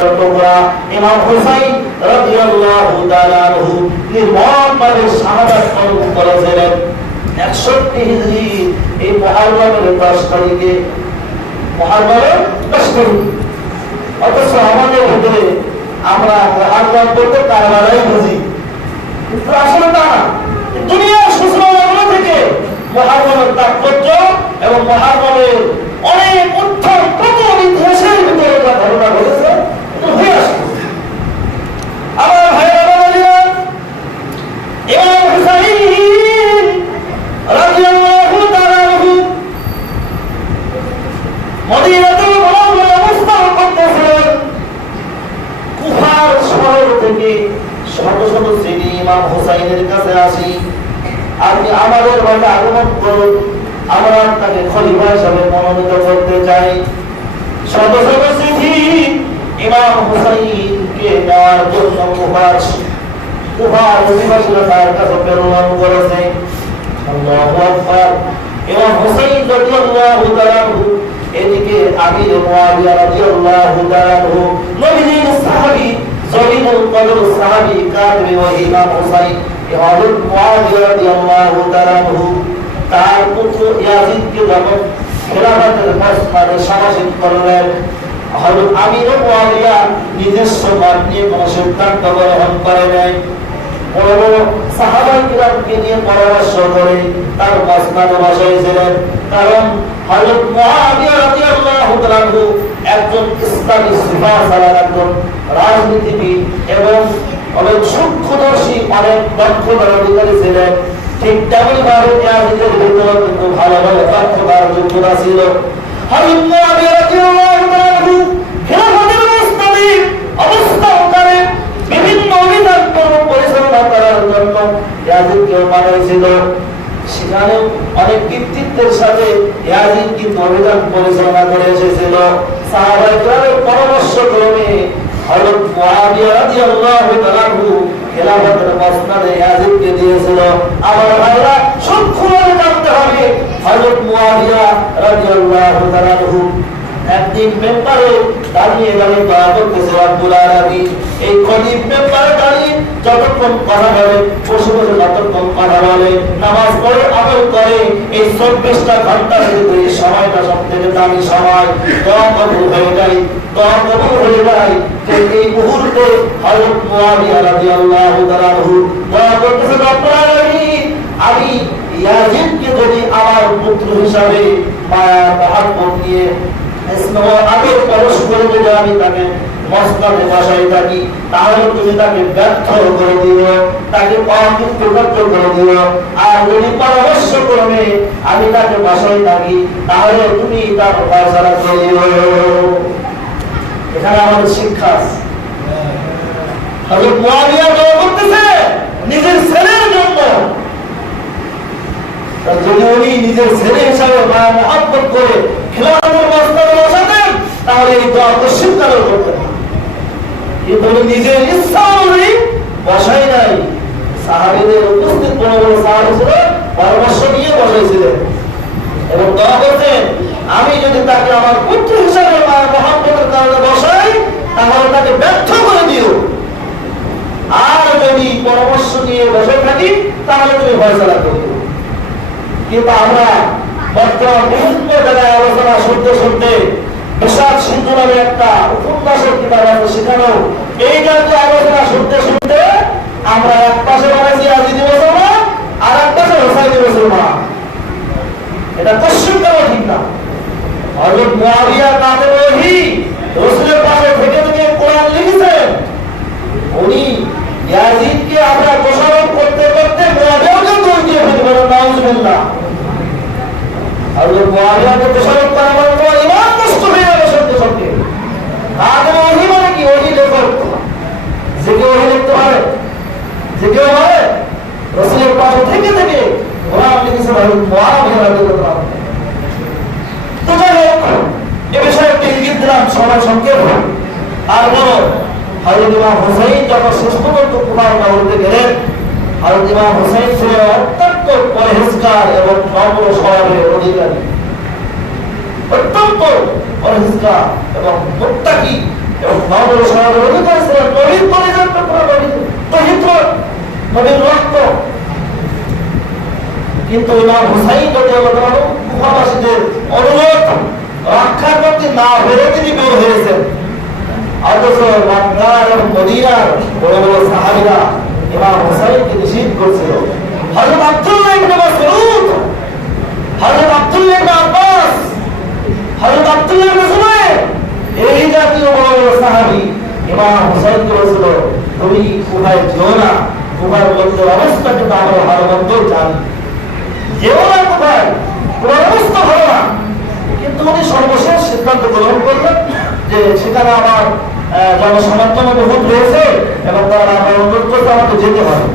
ইমাম হুসাইন রাদিয়াল্লাহু তাআলা আনহু নির্মমভাবে শাহাদাত বরণ করেছিলেন 61 হিজরি এই মুহররমের 10 তারিখে। মুহররমের 10 তারিখ। অথচ আমাদের ভিতরে আমরা মুহররম বলতে কারবালাই বুঝি, কিন্তু আসলে তা না। দুনিয়ার সূচনাগুলো থেকে মুহররমের তাৎপর্য এবং মুহররমের অনেক উত্থান পতন ইতিহাসের ভিতরে যা ঘটনা ঘটেছে হয়ে আসছে। আমার ভাইরা বলেন, ইমাম হুসাইন রাদিয়াল্লাহু তাআলা আনহু মদিনাতুল মুনাওয়ারায় অবস্থান করতেছিলেন। কুফার শহর থেকে শত শত সিনি ইমাম হুসাইনের কাছে আসি, আপনি আমাদের মাঝে আগমন করুন, আমরা তাকে খলিফা হিসেবে মনোনীত করতে চাই। শত শত চিঠি ইমাম হুসাইনকে দেওয়ার জন্য কুফার অধিবাসীরা তার কাছে প্রেরণ করেছে। আল্লাহু আকবার। ইমাম হুসাইন রাদিয়াল্লাহু তাআলা এদিকে আমির মুআবিয়া রাদিয়াল্লাহু তাআলা নবীজির সাহাবী জলিলুল কদর সাহাবী কাদরি ও ইমাম হুসাইন হযরত মুআবিয়া রাদিয়াল্লাহু তাআলা তার পুত্র ইয়াজিদকে যখন খেলাফতের মসনদে সমাসীন করলেন, হযরত আমির মুআবিয়া নিজস্ব মত নিয়ে কোন সিদ্ধান্ত গ্রহণ করে নাই। বড় বড় সাহাবায়ে কিরামকে নিয়ে পরামর্শ করে তার মসনদে বসাইছিলেন। কারণ হযরত মুআবিয়া রাদিয়াল্লাহু তাআলা একজন ইসলামী সিফাসালার একজন রাজনীতিবিদ এবং অনেক সূক্ষ্মদর্শী, অনেক দক্ষতার অধিকারী ছিলেন। ঠিক তেমনি ভাবে ইয়াজিদের ভিতরে কিন্তু ভালোভাবে দক্ষতার যোগ্যতা ছিল। হযরত মুআবিয়া রাদিয়াল্লাহু তাআলা খেলাফতের মসনদে অবস্থান করে বিভিন্ন অভিযান পরিচালনা করার জন্য ইয়াজিদকে পাঠাইছিল। সেখানে অনেক কৃতিত্বের সাথে ইয়াজিদ কিন্তু অভিযান পরিচালনা করে এসেছিল। সাহাবায়ে কেরামের পরামর্শ ক্রমে হযরত মুআবিয়া রাদিয়াল্লাহু তাআলা খেলাফতের মসনদে ইয়াজিদকে দিয়েছিল। আমার ভাইরা সূক্ষ্মভাবে জানতে হবে, হযরত মুআবিয়া রাদিয়াল্লাহু তাআলা একদিন মেম্বারে দাঁড়িয়ে দাঁড়িয়ে দোয়া করতেছে রব্বুল আলামিন। এই খলিফ মেম্বারে দাঁড়িয়ে যতক্ষণ কথা বলে, বসে বসে যতক্ষণ কথা বলে, নামাজ পড়ে, আমল করে, এই 24টা ঘন্টার ভিতরে এই সময়টা সবথেকে দামি সময়। দোয়া কবুল হয়ে যায়, দোয়া কবুল হয়ে যায়। এই মুহূর্তে হযরত মুআবিয়া রাদিয়াল্লাহু তাআলা দোয়া করতেছে, রব্বুল আলামিন আমি ইয়াজিদকে যদি আমার পুত্র হিসাবে মায়া মহব্বত নিয়ে আগে পরশ করে যদি আমি তাকে মসনদে বসাই থাকি, তাহলে তুমি তাকে ব্যর্থ করে দিও, তাকে অকৃতকার্য করে দিও। আর যদি পরামর্শ ক্রমে আমি তাকে বসাই থাকি, তাহলে তুমি তার ফয়সালা করে দিও। এখানে আমাদের শিক্ষা আছে। হযরত মুআবিয়া দোয়া করতেছে নিজের ছেলের জন্য। যদি উনি নিজের ছেলে হিসাবে মায়া মহব্বত করে খেলাফতের মসনদে বসাতেন, তাহলে এই দোয়া তো স্বীকার করতেন না। কিন্তু উনি নিজের ইচ্ছা অনুযায়ী বসাই নাই। সাহাবীদের উপস্থিত বড় বড় সাহাবী ছিল, পরামর্শ নিয়ে বসাইছিলেন এবং দোয়া করতেন, আমি যদি তাকে আমার পুত্র হিসাবে মায়া মহব্বতের কারণে বসাই, তাহলে তাকে ব্যর্থ করে দিও। আর যদি পরামর্শ নিয়ে বসে থাকি, তাহলে তুমি ফয়সালা করে দিও। কিন্তু আমরা বর্তমান বিভিন্ন জায়গায় আলোচনা শুনতে শুনতে বিষাদ সিন্ধু নামে একটা উপন্যাসের কিতাব আছে, সেখানেও এই জাতীয় আলোচনা শুনতে শুনতে আমরা এক পাশে বানাইছি ইয়াজিদি মুসলমান, আর এক পাশে হুসাইনি মুসলমান। এটা কশ্চিন করা ঠিক না। হযরত মুআবিয়া কাদের ওহী রাসূলের পাশে থেকে থেকে কোরআন লিখেছেন। উনি ইয়াজিদকে আমরা দোষারোপ করতে করতে মুআবিয়াকে দোষ দিয়ে ফেলবেন, নাউজুবিল্লাহ। হযরত মুআবিয়াকে দোষারোপ করা মানে তো ঈমান নষ্ট হয়ে যাবে সত্যি সত্যি। কাদের ওহী মানে কি? ওহী লেখক, যে কেউ ওহী লিখতে পারে, যে কেউ পারে। রাসূলের পাশে থেকে থেকে কোরআন লিখেছে হযরত মুআবিয়া রাদিয়াল্লাহু তাআলা। তো যাই হোক, এ বিষয়ে একটি ইঙ্গিত দিলাম, সময় সংক্ষেপ। আর বলো, হযরত ইমাম হুসাইন যখন শেষ পর্যন্ত কুফার নগরীতে গেলেন, হযরত ইমাম হুসাইন ছিলেন অত্যন্ত পরহেজগার এবং নম্র স্বভাবের অধিকারী, অত্যন্ত পরহেজগার এবং মুত্তাকি এবং নবী সাহাবায়ে করেছিলেন নবীর পরিচয় নবীর রক্ত। কিন্তু ইমাম হুসাইন রাদিয়াল্লাহু আনহু কুফাবাসীদের অনুরোধ রক্ষা করতে না পেরে তিনি বের হয়েছেন। অথচ মক্কা এবং মদিনার বড় বড় সাহাবীরা ইমাম হুসাইনকে নিষেধ করছিল। হযরত আব্দুল্লাহ ইবনে মাসউদ, হযরত আব্দুল্লাহ ইবনে আব্বাস, হযরত আব্দুল্লাহ ইবনে জুবাইর, এই জাতীয় বড় বড় সাহাবী ইমাম হুসাইনকে বলেছিল, তুমি কুফায় যেও না, কুফার লোকদের অবস্থা কিন্তু আমরা ভালো মন্দ জানি, যেও না কুফায়, তোমার অবস্থা ভালো না। কিন্তু উনি সর্বশেষ সিদ্ধান্ত গ্রহণ করলেন যে সেখানে আমার জনসমর্থন বহুত রয়েছে এবং তারা আমার অনুরোধ করতে আমাকে যেতে হবে।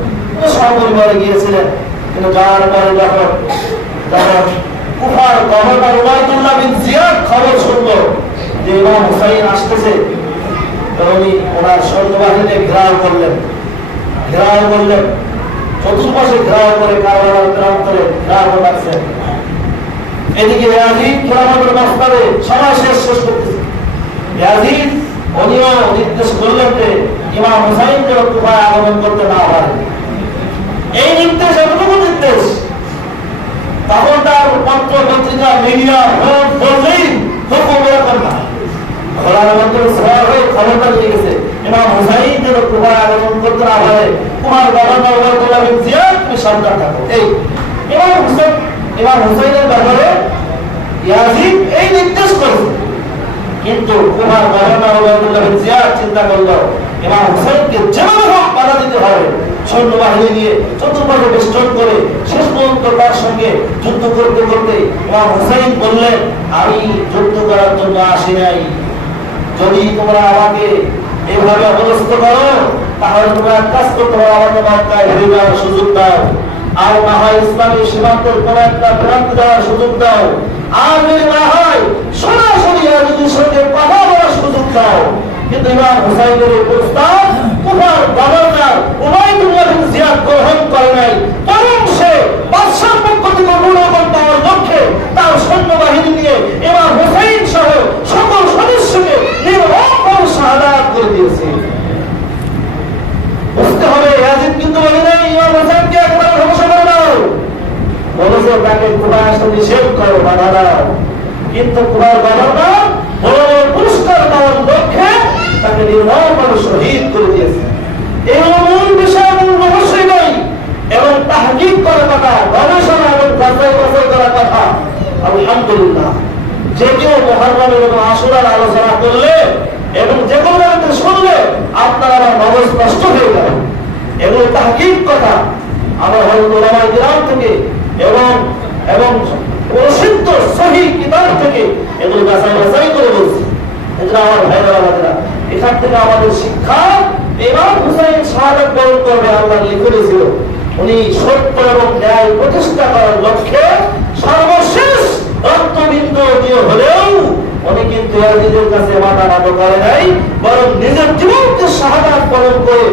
সপরিবারে গিয়েছিলেন। কিন্তু যাওয়ার পরে যখন কুফার গভর্নর উবাইদুল্লাহ বিন জিয়াদ খবর শুনল যে ইমাম হুসাইন আসতেছে, উনি ওনার সৈন্যবাহিনী ঘেরাও করলেন, চতুর্পাশে ঘেরাও করে কারবালার প্রান্তরে ঘেরাও রাখছেন। এদিকে ইয়াজিদ খেলাফতের মসনদে সময় শেষ করতেছে। ইয়াজিদ উনিও নির্দেশ করলেন যে ইমাম হুসাইন যেন কুফায় আগমন করতে না পারে। এই নির্দেশ এতটুকু নির্দেশ, তখন তার পত্র পত্রিকা মিডিয়া বললেই হুকুম এরকম না, খোলার মধ্যে সবার হয়ে খবরটা দিয়ে গেছে ইমাম হুসাইন যেন কুফায় আগমন করতে না পারে। কুমার গভর্নর উবাইদুল্লাহ বিন জিয়াদ, তুমি সাবধান থাকো। এই ইমাম হুসাইনের ব্যাপারে ইয়াজিদ এই নির্দেশ করেছে। কিন্তু কুমার গভর্নর উবাইদুল্লাহ বিন জিয়াদ চিন্তা করলো ইমাম হুসাইনকে যেভাবে হোক বাধা দিতে হবে। সৈন্যবাহিনী নিয়ে চতুর্পাশে বেষ্টন করে শেষ পর্যন্ত তার সঙ্গে যুদ্ধ করতে করতে ইমাম হুসাইন বললেন, আমি যুদ্ধ করার জন্য আসি নাই, যদি তোমরা আমাকে এইভাবে অবস্থ করো তাহলে তোমরা এক কাজ করতে পারো, আমাকে মক্কায় ফিরে যাওয়ার সুযোগ দাও, আর না হয় ইসলামী সীমান্তের কোন একটা প্রান্তে যাওয়ার সুযোগ দাও, আর যদি না হয় সরাসরি ইয়াজিদের সঙ্গে কথা বলার সুযোগ দাও। কিন্তু ইমাম হুসাইনের এই প্রস্তাব কুফার গভর্নর উবাইদুল্লাহ বিন জিয়াদ গ্রহণ করে নাই, বরং সে বাদশার পক্ষ থেকে মনোবল পাওয়ার লক্ষ্যে তার সৈন্যবাহিনী নিয়ে ইমাম হুসাইন সহ সকল সদস্যকে নির্মমভাবে শাহাদাত করে দিয়েছে। বুঝতে হবে, ইয়াজিদ কিন্তু বলে নাই ইমাম হুসাইনকে একবার ধ্বংস করে দাও, বলেছে তাকে কুফায় আসতে নিষেধ করো, বাধা দাও। কিন্তু কুফার গভর্নর বড় বড় পুরস্কার পাওয়ার লক্ষ্যে তাকে নির্মমভাবে শহীদ করে দিয়েছে। এই মূল বিষয় মূল রহস্যই নয়, এবং তাহকিক করার কথা, গবেষণা এবং যাচাই বাছাই করার কথা। আলহামদুলিল্লাহ, যে কেউ মুহররমের এবং আশুরার আলোচনা করলে এবং যে কোনো জায়গাতে শুনলে আপনার আমার মগজ নষ্ট হয়ে যাবে। এগুলো তাহকিক কথা আমরা হযরত উলামায়ে কিরাম থেকে এবং প্রসিদ্ধ সহিহ কিতাব থেকে এগুলো যাচাই বাছাই করে বলছি। এজন্য আমার ভাইরা আমাদেরা, এখান থেকে আমাদের শিক্ষা, ইমাম হুসাইন শাহাদাত বরণ করবে আল্লাহ লিখে দিয়েছিল। উনি সত্য এবং ন্যায় প্রতিষ্ঠা করার লক্ষ্যে সর্বশেষ রক্তবিন্দু দিয়ে হলেও উনি কিন্তু ইয়াজিদের কাছে মাথা নত করে নাই, বরং নিজের জীবনকে শাহাদাত বরণ করে